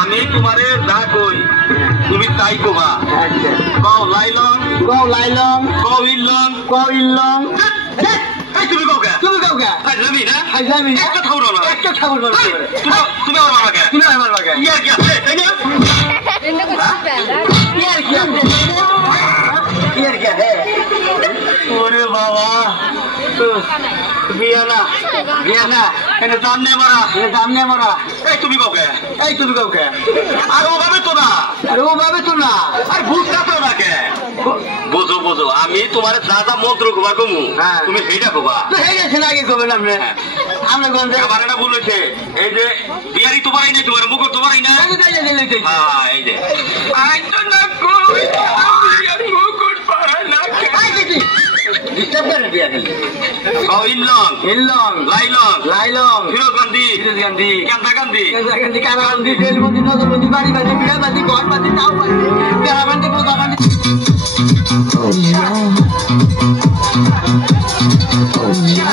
আমি তোমারে যা কই তুমি তাই কবা। কও লাইলন কও লাইলন কও ইল্লন কও ইল্লন। তুমি কও কে তুমি কও কে হাইজামি না হাইজামি একটা ঠাউর না একটা ঠাউর না তুমি আমার বাবা কে তুমি আমার বাবা কে ইয়ার কি আছে তাই না ইয়ার কি আছে ইয়ার কি আছে ওরে বাবা বিয়ানা বিয়ানা এনে সামনে মারা এনে সামনে মারা। এই তুমি কও কে এই তুমি কও কে আর ওভাবে তো না আর ওভাবে তো না আর বুঝতা তো না কে বুঝো বুঝো আমি তোমারে যা যা মন্ত্র কবা কমু তুমি সেইটা কবা তো হয়ে গেছে না আগে কবেন আপনি আমরা গঞ্জে আমার এটা ভুল হইছে। এই যে বিয়ারি তোমারই নাই তোমার মুখ তোমারই না আমি তাই জানি লইতে হ্যাঁ এই যে আই তো না কই আমি মুকুট পারা না আই দেখি ডিস্টার্ব করে বিয়ারি কও ইল্লন ইল্লন লাইলন লাইলন ফিরোজ গান্ধী ফিরোজ গান্ধী কান্দা গান্ধী কান্দা গান্ধী কারা গান্ধী জেলবন্দি নজরবন্দি বাড়ি বাড়ি বিড়া বাড়ি ঘর বাড়ি তাও বাড়ি বেড়া বাড়ি বোঝা বাড়ি। Oh yeah.